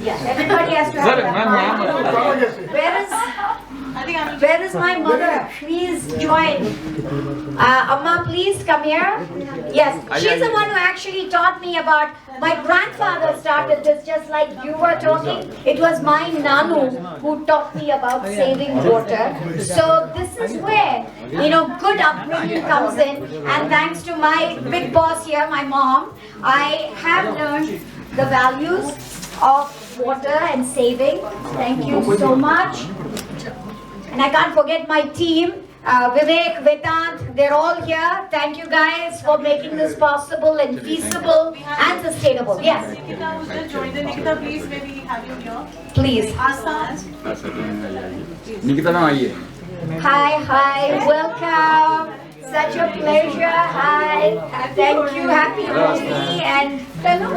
Yes, everybody has to Where is my mother? Please join. Amma, please come here. Yes, she's the one who actually taught me about. My grandfather started this just like you were talking. It was my Nanu who taught me about saving water. So this is where, good upbringing comes in. And thanks to my big boss here, my mom, I have learned the values of water and saving. Thank you so much. And I can't forget my team, Vivek, Vedant, they're all here. Thank you guys for making this possible and feasible and sustainable. Yes? Nikita who's just joined in. Nikita, please, may we have you here? Please. Asa. Nikita, now आइए. Hi, welcome. Such a pleasure. Hi. Thank you. Happy Holi. And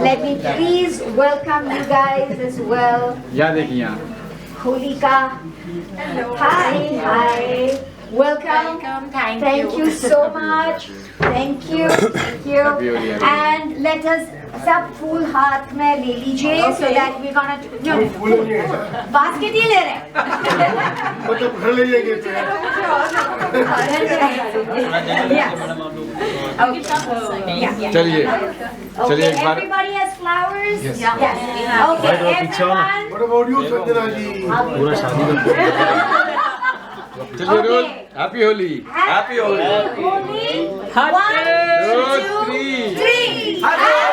let me please welcome you guys as well. यहाँ देखिए यहाँ. Holika. Hello. Hi. Welcome. Thank you so much. Thank you. And let us सब फूल हाथ में ले लीजिए so that we're gonna basket ही ले रहे हैं. मतलब घर ले जाएंगे तो चलिए एक बार. Everybody has flowers. Yes. Okay. Everyone. What about you, Sanjana ji? पूरा शादी का. चलिए role. Happy Holi. Happy Holi. 1, 2, 3. Happy Holi.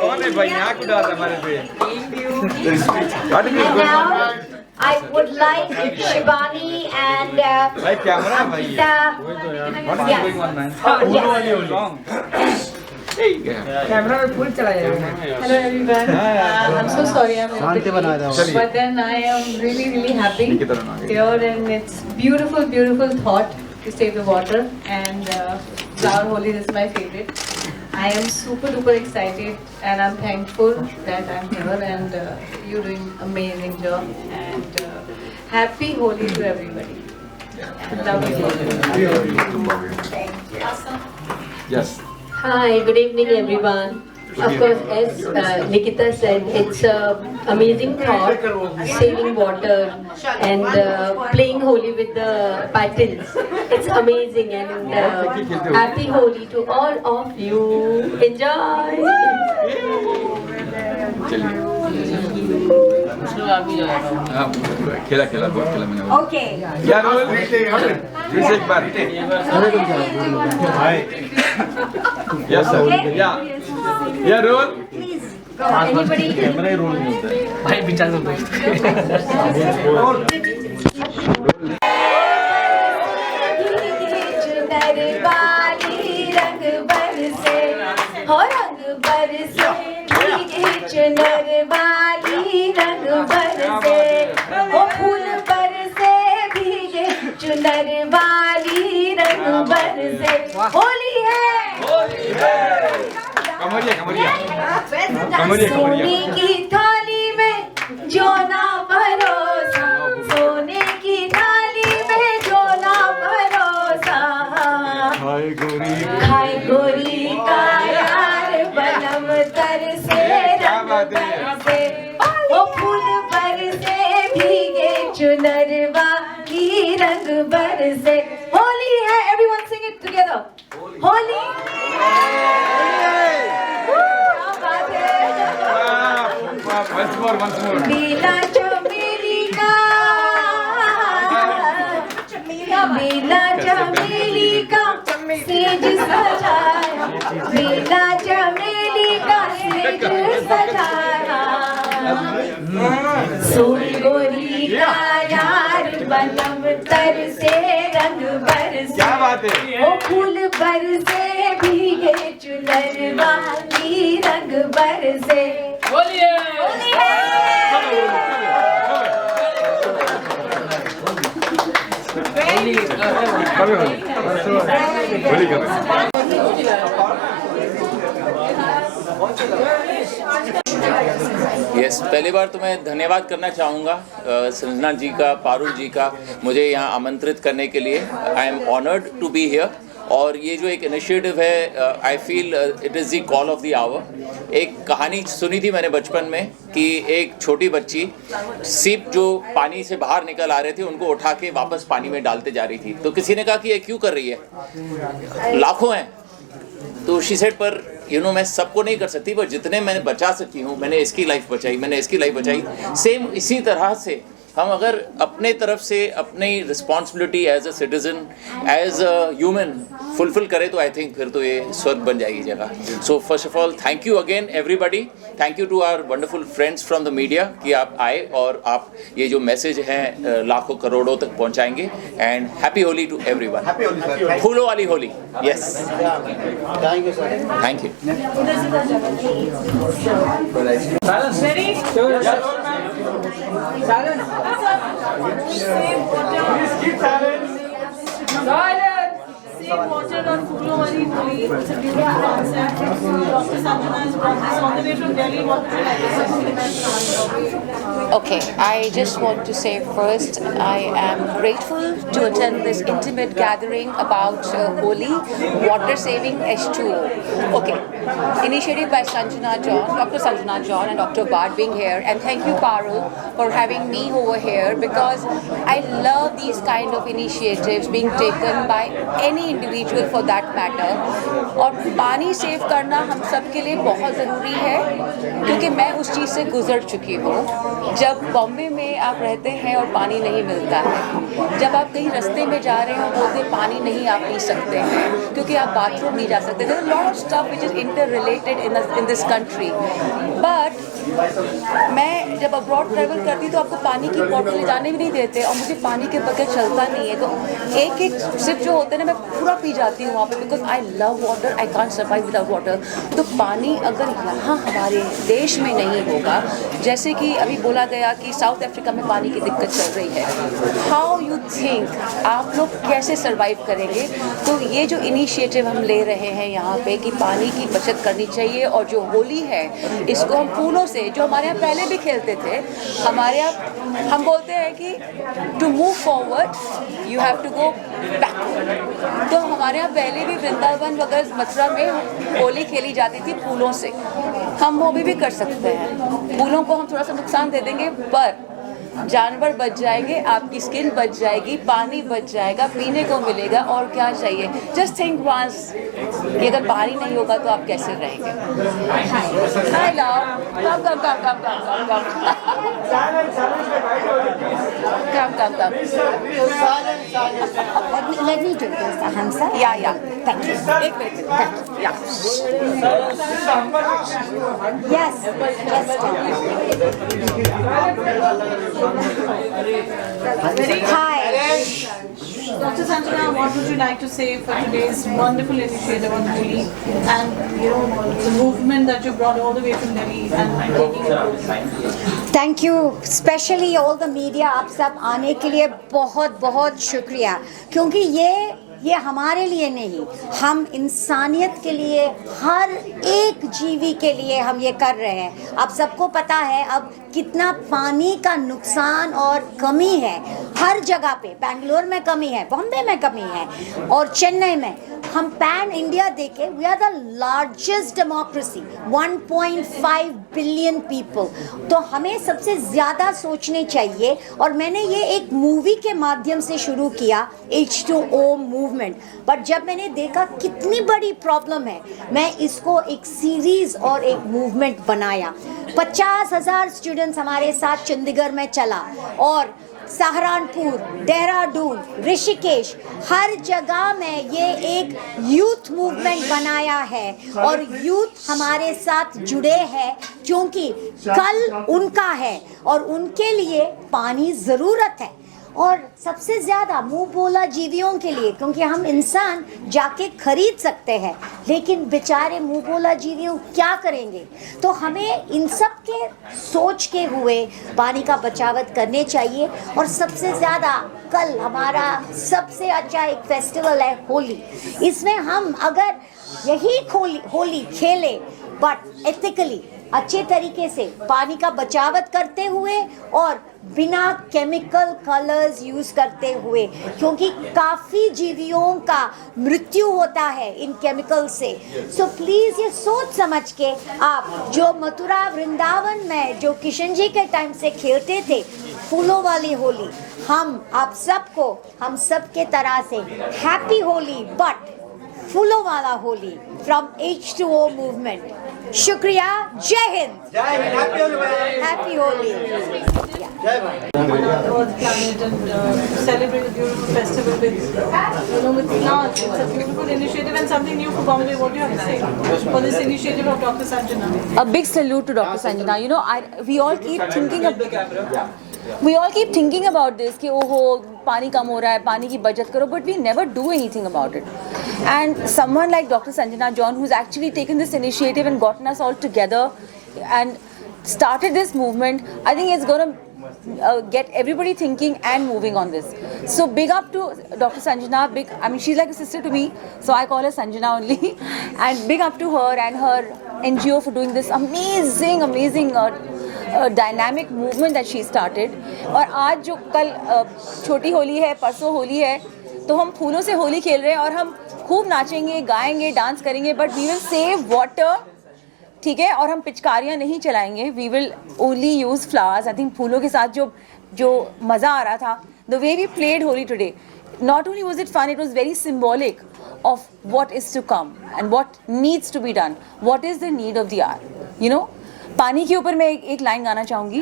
कौन है भाई यहाँ क्यों डाला हमारे पे? And now I would like Shivani and भाई कैमरा भाई. What's going on, man? Wrong. Camera में फुल चला जाएगा. Hello everyone. I'm so sorry I'm a bit late, but then I am really happy here, and it's beautiful thought to save the water, and Flower Holi is my favorite. I am super duper excited, and I'm thankful that I'm here, and you're doing amazing job, and happy Holi to everybody. Love you. Yes. Hi, good evening everyone. Of course, as Nikita said, it's an amazing thought, saving water and playing Holi with the paddles. It's amazing, and happy Holi to all of you. Enjoy! खेला बहुत खेला मैंने. Okay. या role. फिर से एक बार. Yes sir. या roll. Please go. Anybody? Camera ही रोल नहीं होता है. भाई बिचार से दोस्त. रंग बरसे हो रंग बरसे चुनर वाली रंग बरसे ओ फूल बरसे भीगे चुनर वाली रंग बरसे. होली है. कमरिया. सोने की थाली में जो ना भरोसा, सोने की थाली में जो ना भरोसा, खाए गोरी का यार बलम तरसे रंग बरसे ओ फूल बरसे भीगे चुनर वाली रंग बरसे. होली है. Everyone sing it together. Holi. Once more. बेला चमेली का बेला चमेली का सेज सजाया, बेला चमेली का सेज सजाया, सोन गोरी का यार बलम तरसे रंग बरसे. क्या बात है. ओ फूल बरसे भीगे चुनर वाली रंग बरसे. होली है. होली कर रहे हैं. यस, पहली बार तो मैं धन्यवाद करना चाहूँगा संजना जी का, पारुल जी का, मुझे यहाँ आमंत्रित करने के लिए। I am honoured to be here. और ये जो एक इनिशिएटिव है, I feel it is the call of the hour. एक कहानी सुनी थी मैंने बचपन में कि एक छोटी बच्ची सीप जो पानी से बाहर निकल आ रहे थे उनको उठा के वापस पानी में डालते जा रही थी। तो किसी ने कहा कि ये क्यों कर रही है, लाखों हैं। तो शी सेड पर मैं सबको नहीं कर सकती, पर जितने मैंने बचा सकती हूँ, मैंने इसकी लाइफ बचाई, मैंने इसकी लाइफ बचाई। सेम इसी तरह से हम अगर अपने तरफ से अपनी responsibility as a citizen, as a human fulfil करें तो आई थिंक फिर तो ये स्वर्ग बन जाएगी जगह। So first of all thank you again everybody, thank you to our wonderful friends from the media कि आप आए और आप ये जो मैसेज हैं लाखों करोड़ों तक पहुंचाएंगे। And happy Holi to everyone. फूलों वाली Holi. Yes, thank you sir, thank you. Save water on Phoolo Wali Holi. It's a beautiful concept. Dr. Sanjana has brought this all the way from Delhi. What would you like to say? Okay, I just want to say first, I am grateful to attend this intimate gathering about Holi, water saving H2O. Okay, initiated by Sanjana John, Dr. Sanjana John and Dr. Bhatt being here, and thank you Parul for having me over here, because I love these kind of initiatives being taken by any individual for that matter. और पानी save करना हम सब के लिए बहुत ज़रूरी है, क्योंकि मैं उस चीज़ से गुजर चुकी हूँ। जब बॉम्बे में आप रहते हैं और पानी नहीं मिलता है, जब आप कहीं रास्ते में जा रहे हो बोलते पानी नहीं आप पी सकते हैं क्योंकि आप बाथरूम नहीं जा सकते। There lot of stuff which is interrelated in this country. But मैं जब अब्रॉड ट्रैवल करती तो आपको पानी की बॉटल ले जाने भी नहीं देते, और मुझे पानी के बगैर चलता नहीं है। तो एक एक सिप जो होते हैं ना, मैं पूरा पी जाती हूँ वहाँ पे, because I love water, I can't survive without water. तो पानी अगर यहाँ हमारे देश में नहीं होगा, जैसे कि अभी बोला गया कि साउथ अफ्रीका में पानी की दिक्कत चल रही है, हाउ यू थिंक आप लोग कैसे सर्वाइव करेंगे? तो ये जो इनिशिएटिव हम ले रहे हैं यहाँ पे कि पानी की बचत करनी चाहिए, और जो होली है इसको हम फूलों से, जो हमारे यहाँ पहले भी खेलते थे, हमारे यहाँ हम बोलते हैं कि to move forward you have to go backward. तो हमारे यहाँ पहले भी वृंदावन वगैरह मथुरा में होली खेली जाती थी फूलों से, हम वो भी कर सकते हैं। फूलों को हम थोड़ा सा नुकसान दे देंगे, पर जानवर बच जाएंगे, आपकी स्किन बच जाएगी, पानी बच जाएगा, पीने को मिलेगा, और क्या चाहिए? जस्ट थिंक वंस कि अगर पानी नहीं होगा तो आप कैसे रहेंगे? Hi love, come Let me do this, Hamza. या Thank you. एक मिनट या Yes, Hi. Dr. Sanjana, what would you like to say for today's wonderful initiative on Holi and the movement that you brought all the way from Delhi and taking it? Thank you, specially all the media, आप सब आने के लिए बहुत बहुत शुक्रिया, क्योंकि ये हमारे लिए नहीं, हम इंसानियत के लिए, हर एक जीवी के लिए हम ये कर रहे हैं। आप सबको पता है अब कितना पानी का नुकसान और कमी है हर जगह पे। बेंगलोर में कमी है, बॉम्बे में कमी है, और चेन्नई में। हम पैन इंडिया देखे, we are the largest democracy, 1.5 billion people. तो हमें सबसे ज़्यादा सोचने चाहिए, और मैंने ये एक मूवी के माध्यम से शुरू किया, H2O मूवमेंट। बट जब मैंने देखा कितनी बड़ी प्रॉब्लम है, मैं इसको एक सीरीज़ और एक मूवमेंट बनाया। 50,000 स्टूडेंट्स हमारे साथ चंडीगढ़ में चला, और सहारनपुर, देहरादून, ऋषिकेश, हर जगह में ये एक यूथ मूवमेंट बनाया है, और यूथ हमारे साथ जुड़े हैं क्योंकि कल उनका है और उनके लिए पानी ज़रूरत है। और सबसे ज़्यादा मुंह बोला जीवियों के लिए, क्योंकि हम इंसान जाके खरीद सकते हैं, लेकिन बेचारे मुंह बोला जीवियों क्या करेंगे? तो हमें इन सब के सोच के हुए पानी का बचावत करने चाहिए। और सबसे ज़्यादा कल हमारा सबसे अच्छा एक फेस्टिवल है होली। इसमें हम अगर यही होली खेले बट एथिकली, अच्छे तरीके से पानी का बचावट करते हुए और बिना केमिकल कलर्स यूज करते हुए, क्योंकि काफी जीवियों का मृत्यु होता है इन केमिकल से। सो प्लीज ये सोच समझ के आप जो मथुरा वृंदावन में जो किशन जी के टाइम से खेलते थे फूलों वाली होली, हम सबके तरह से हैप्पी होली बट फूलों वाला होली फ्रॉम H2O मूवमेंट। शुक्रिया, जय Hind, happy Holi. Earth planet and celebrate a beautiful festival with, with plants. It's a beautiful initiative and something new for Bombay. What do you have to say for this initiative of Dr. Sanjana? A big salute to Dr. Sanjana. We all keep thinking about this कि ओहो पानी कम हो रहा है, पानी की बचत करो, but we never do anything about it. And someone like Dr. Sanjana John, who's actually taken this initiative and gotten us all together and started this movement, I think it's going to get everybody thinking and moving on this. So big up to Dr. Sanjana. She's like a sister to me, so I call her Sanjana only. And big up to her and her NGO for doing this amazing dynamic movement that she started. और आज जो कल छोटी होली है, परसों होली है, तो हम फूलों से होली खेल रहे हैं और हम खूब नाचेंगे, गाएंगे, डांस करेंगे, but we will save water, ठीक है? और हम पिचकारियाँ नहीं चलाएंगे, we will only use flowers. I think फूलों के साथ जो मज़ा आ रहा था, the way we played Holi today, not only was it fun, it was very symbolic of what is to come and what needs to be done, what is the need of the hour, पानी के ऊपर मैं एक line गाना चाहूंगी।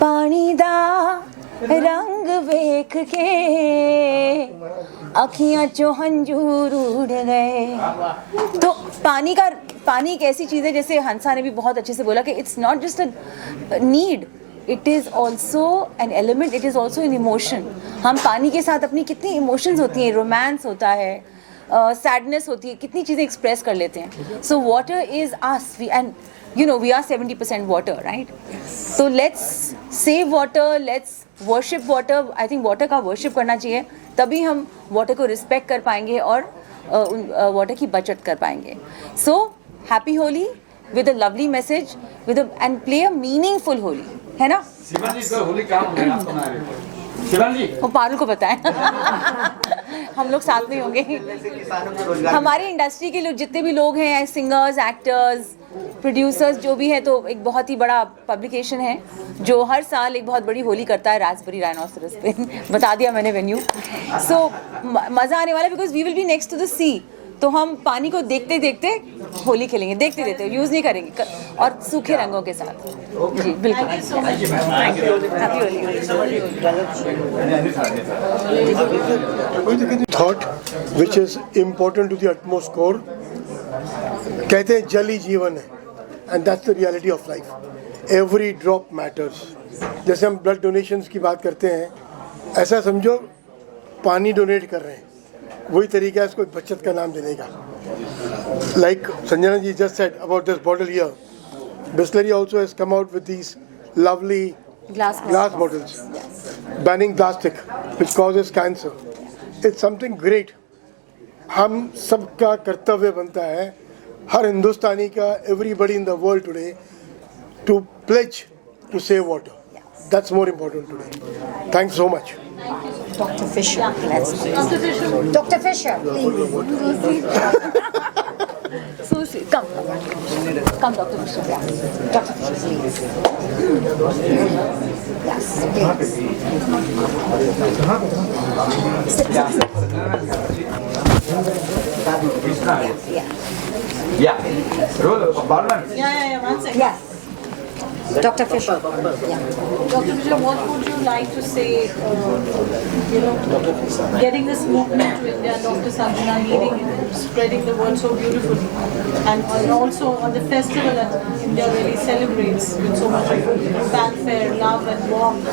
पानी दा रंग वेख के अखियां चो हंजूर उड़ गए। तो पानी एक ऐसी चीज़ है, जैसे हंसा ने भी बहुत अच्छे से बोला कि it's not just a need, it is also an element, it is also an emotion. हम पानी के साथ अपनी कितनी इमोशंस होती हैं, रोमांस होता है, सैडनेस होती है, कितनी चीज़ें एक्सप्रेस कर लेते हैं। So water is us, and we are 70% water, right? So let's save water, let's worship water. I think water का worship करना चाहिए, तभी हम water को respect कर पाएंगे और water की बचत कर पाएंगे। So happy Holi with a lovely message, and play a meaningful Holi, है ना? शिवानी का होली कहाँ हो गया, आप बना रहे हो? शिवानी वो पारुल को पता है। हम लोग साथ में होंगे। हमारी इंडस्ट्री के लोग जितने भी लोग हैं, सिंगर्स, एक्टर्स, प्रोड्यूसर्स, जो भी है, तो एक बहुत ही बड़ा पब्लिकेशन है जो हर साल एक बहुत बड़ी होली करता है राजबरी राइनोसरस पे। बता दिया मैंने वेन्यू। सो मज़ा आने वाला है, because we will be next to the sea. तो हम पानी को देखते देखते होली खेलेंगे, देखते देखते, यूज़ नहीं करेंगे, और सूखे रंगों के साथ। जी बिल्कुल। Thought which is important to the utmost core। कहते हैं जल ही जीवन है, and that's the reality of life. Every drop matters. जैसे हम ब्लड डोनेशंस की बात करते हैं, ऐसा समझो पानी डोनेट कर रहे हैं, वही तरीका है इसको बचत का नाम देने का। Like Sanjana ji just said about this bottle here, Bisleri also has come out with these lovely glass bottles, banning plastic which causes cancer. It's something great. हम सबका कर्तव्य बनता है, हर हिंदुस्तानी का, everybody in the world today, to pledge to save water. That's more important today. Thanks so much. Dr. Fisher, let's Dr. Fisher, please. So come, Dr. Fisher. Yes. Dr. Fisher, please. Yes, please. Sit. Yeah. Parliament. Yeah, one second. Yes. Dr. Fisher. Yeah. Dr. Fisher, what would you like to say, getting this movement to India, Dr. Sanjana leading it, spreading the word so beautifully, and also on the festival that India really celebrates with so much fanfare, love and warmth.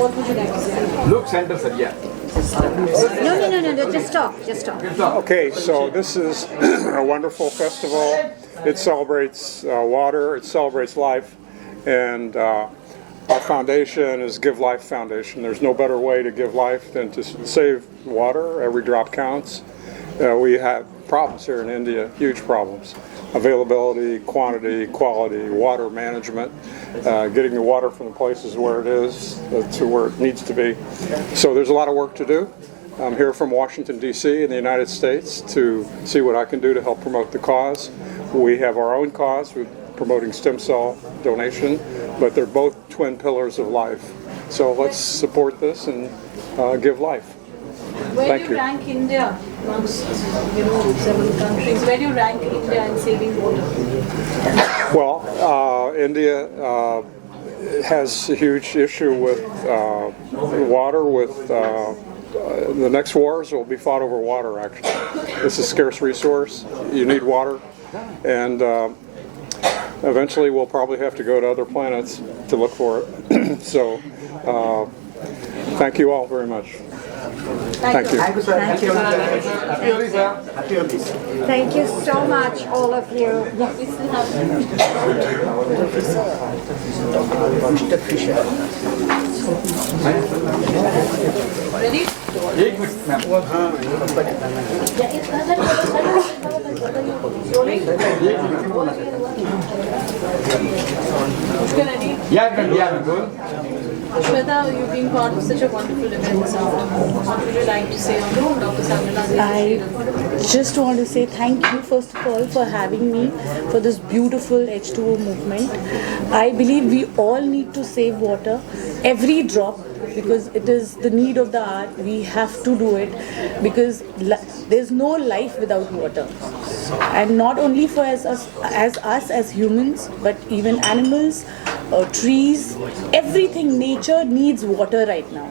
What would you like to say? Look, center, sir. Yeah. No, just talk. Okay, so this is a wonderful festival. It celebrates water, it celebrates life, and our foundation is Give Life Foundation. There's no better way to give life than to save water. Every drop counts. We have problems here in India, huge problems. Availability, quantity, quality, water management, getting the water from the places where it is to where it needs to be. So there's a lot of work to do. I'm here from Washington, D.C. in the United States to see what I can do to help promote the cause. We have our own cause with promoting stem cell donation, but they're both twin pillars of life. So let's support this and give life. Where Thank do you you. rank India amongst several countries? Where do you rank India in saving water? Well, India has a huge issue with water, with the next wars will be fought over water, actually. It's a scarce resource. You need water. And eventually we'll probably have to go to other planets to look for it. So thank you all very much. Thank you. Thank you so much, all of you. Ready? Shweta, you've been part of such a wonderful event this afternoon. What would you like to say on Dr. Sanjana's I just want to say thank you first of all for having me for this beautiful H2O movement. I believe we all need to save water, every drop, because it is the need of the hour. We have to do it because there's no life without water. And not only for us as humans, but even animals, trees, everything, nature needs water right now.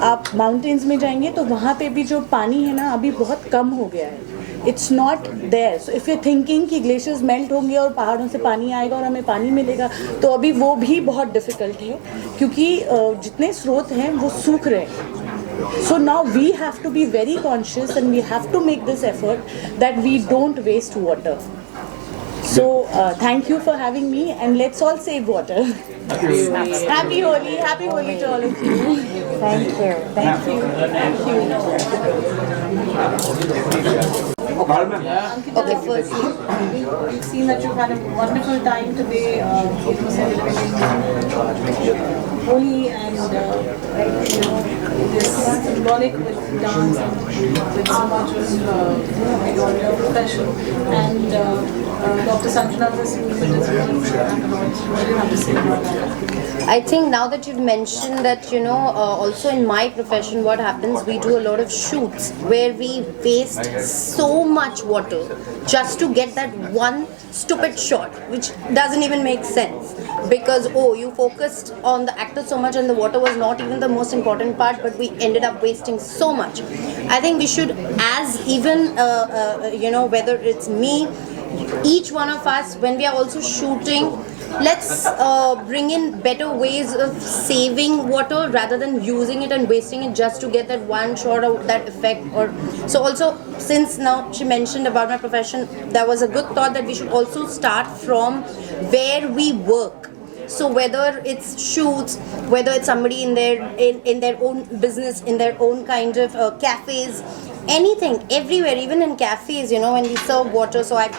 आप mountains में जाएंगे तो वहाँ पे भी जो पानी है ना अभी बहुत कम हो गया है. It's not there. So if you're thinking कि glaciers melt होंगे और पहाड़ों से पानी आएगा और हमें पानी मिलेगा, तो अभी वो भी बहुत difficult है क्योंकि जितने स्रोत हैं वो सूख रहे हैं. So now we have to be very conscious and we have to make this effort that we don't waste water. So thank you for having me and let's all save water. Happy Holi to all of you. Thank you. Thank you. Okay, firstly, we've seen that you've had a wonderful time today, celebrating Holi and this symbolic with dance and with so much of your profession. And Dr. Sanjana, this movement is wonderful. What do you have to say about that? I think now that you've mentioned that, also in my profession what happens, we do a lot of shoots where we waste so much water just to get that one stupid shot, which doesn't even make sense because, you focused on the actor so much and the water was not even the most important part, but we ended up wasting so much. I think we should, as even, whether it's me, each one of us, when we are also shooting, let's bring in better ways of saving water rather than using it and wasting it just to get that one shot of that effect. So also, since now she mentioned about my profession, that was a good thought that we should also start from where we work. So whether it's shoots, whether it's somebody in their own business, in their own kind of cafes, anything, everywhere, even in cafes, when we serve water. So I,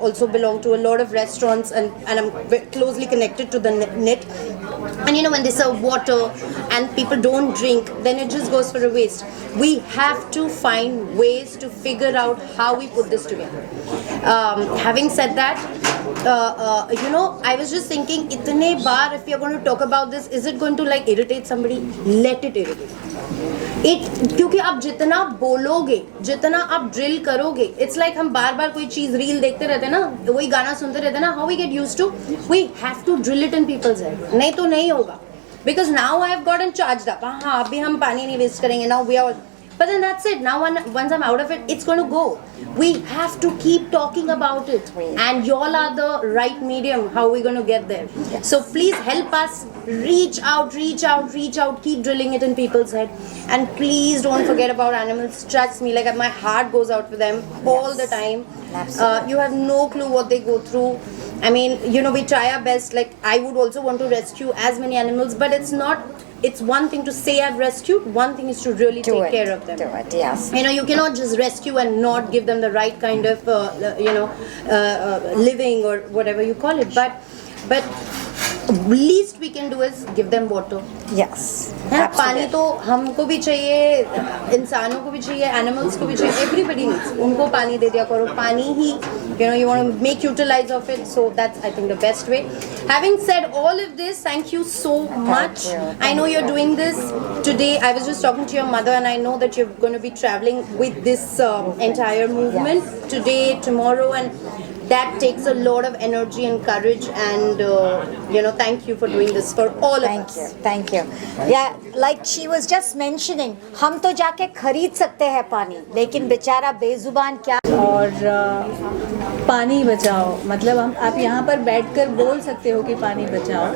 also belong to a lot of restaurants and I'm very closely connected to the net. And when they serve water and people don't drink, then it just goes for a waste. We have to find ways to figure out how we put this together. Having said that, I was just thinking, itne bar, if you're going to talk about this, is it going to irritate somebody? Let it irritate. क्योंकि आप जितना बोलोगे, जितना आप drill करोगे, it's like हम बार-बार कोई चीज रील देखते रहते हैं ना, वही गाना सुनते रहते हैं ना, how we get used to, we have to drill it in people's head. नहीं तो नहीं होगा. Because now I have gotten charged up. हाँ, अभी हम पानी नहीं waste करेंगे. Now we are. But then that's it. Now once I'm out of it, it's going to go. We have to keep talking about it. And y'all are the right medium. How are we going to get there? Yes. So please help us reach out. Keep drilling it in people's head. And please don't forget about animals. Trust me, my heart goes out to them all the time. You have no clue what they go through. I mean, we try our best. I would also want to rescue as many animals, but it's not it's one thing to say I've rescued, one thing is to really take care of them. Do it, yes. You know, you cannot just rescue and not give them the right kind of, living or whatever you call it. But least we can do is give them water. Yes. पानी तो हमको भी चाहिए, इंसानों को भी चाहिए, animals को भी चाहिए, everybody needs. उनको पानी दे दिया करो, पानी ही, you want to make utilize of it. So that's, I think, the best way. Having said all of this, thank you so much. I know you're doing this today. I was just talking to your mother, and I know that you're going to be traveling with this entire movement today, tomorrow, and that takes a lot of energy and courage, and thank you for doing this for all of us. Thank you. Yeah, like she was just mentioning, हम तो जाके खरीद सकते हैं पानी, लेकिन बेचारा बेजुबान क्या. और पानी बचाओ, मतलब आप यहाँ पर बैठकर बोल सकते हो कि पानी बचाओ,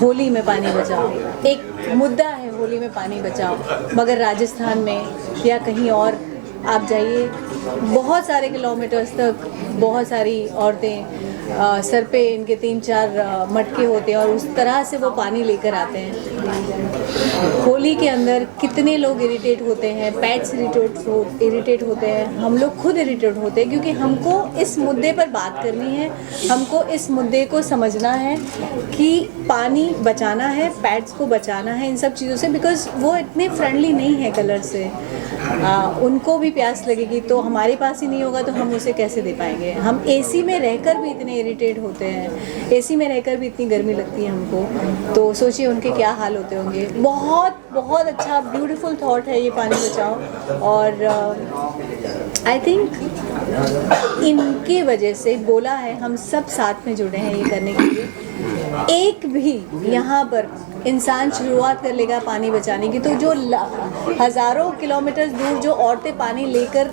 होली में पानी बचाओ, एक मुद्दा है होली में पानी बचाओ, मगर राजस्थान में या कहीं और आप जाइए, बहुत सारे किलोमीटर्स तक बहुत सारी औरतें सर पे इनके 3-4 मटके होते हैं और उस तरह से वो पानी लेकर आते हैं. होली के अंदर कितने लोग इरिटेट होते हैं, पेट्स इरिटेट होते हैं, हम लोग खुद इरिटेट होते हैं, क्योंकि हमको इस मुद्दे पर बात करनी है, हमको इस मुद्दे को समझना है कि पानी बचाना है, पेट्स को बचाना है इन सब चीज़ों से, बिकॉज वो इतने फ्रेंडली नहीं है कलर से. उनको भी प्यास लगेगी, तो हमारे पास ही नहीं होगा तो हम उसे कैसे दे पाएंगे. हम एसी में रहकर भी इतने इरिटेट होते हैं, एसी में रहकर भी इतनी गर्मी लगती है हमको, तो सोचिए उनके क्या हाल होते होंगे. बहुत बहुत अच्छा ब्यूटीफुल थॉट है ये पानी बचाओ, और आई थिंक इनके वजह से बोला है, हम सब साथ में जुड़े हैं ये करने के लिए. एक भी यहाँ पर इंसान शुरुआत कर लेगा पानी बचाने की, तो जो हज़ारों किलोमीटर दूर जो औरतें पानी लेकर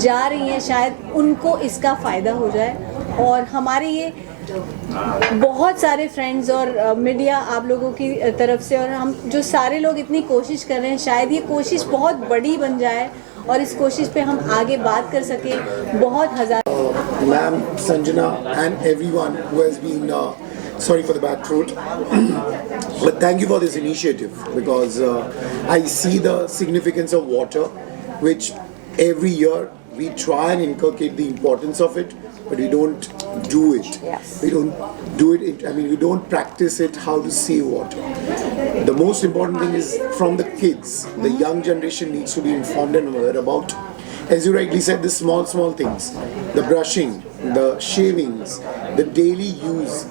जा रही हैं, शायद उनको इसका फ़ायदा हो जाए. और हमारे ये बहुत सारे फ्रेंड्स और मीडिया आप लोगों की तरफ से, और हम जो सारे लोग इतनी कोशिश कर रहे हैं, शायद ये कोशिश बहुत बड़ी बन जाए और इस कोशिश पे हम आगे बात कर सकें. बहुत हज़ार Ma'am, Sanjana and everyone who has been, sorry for the bad throat, but thank you for this initiative, because I see the significance of water, which every year we try and inculcate the importance of it, but we don't do it. Yes. We don't do it, we don't practice it, how to save water. The most important thing is from the kids. The young generation needs to be informed and aware about, as you rightly said, the small things, the brushing, the shavings, the daily use,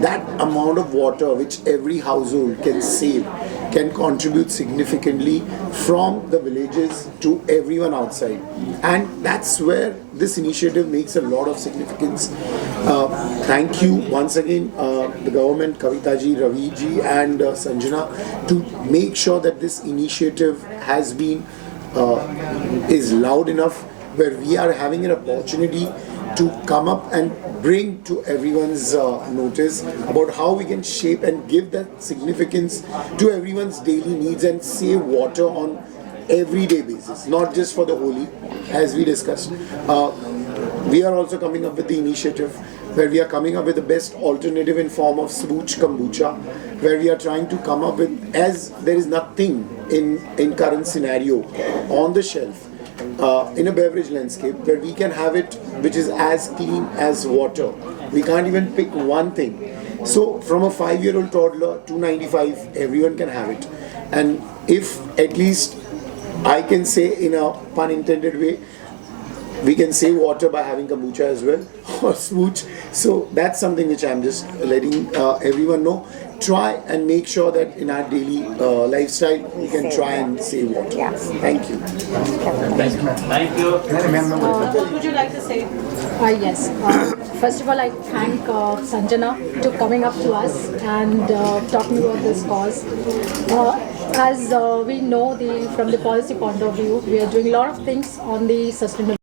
that amount of water which every household can save can contribute significantly from the villages to everyone outside, and that's where this initiative makes a lot of significance. Thank you once again, the government, Kavita ji, Ravi ji, and Sanjana, to make sure that this initiative has been is loud enough, where we are having an opportunity to come up and bring to everyone's notice about how we can shape and give that significance to everyone's daily needs and save water on everyday basis, not just for the Holi, as we discussed. We are also coming up with the initiative where we are coming up with the best alternative in form of Swooch Kombucha, where we are trying to come up with, as there is nothing in current scenario on the shelf in a beverage landscape where we can have it which is as clean as water. We can't even pick one thing. So from a 5-year-old toddler to 95, everyone can have it. And if at least I can say in a pun intended way, we can save water by having kombucha as well, or Swooch. So that's something which I'm just letting everyone know. Try and make sure that in our daily lifestyle we can try and save water. Yes. Thank you. Thank you. What would you like to say? Yes. First of all, I thank Sanjana for coming up to us and talking about this cause. As we know, from the policy point of view, we are doing a lot of things on the sustainability.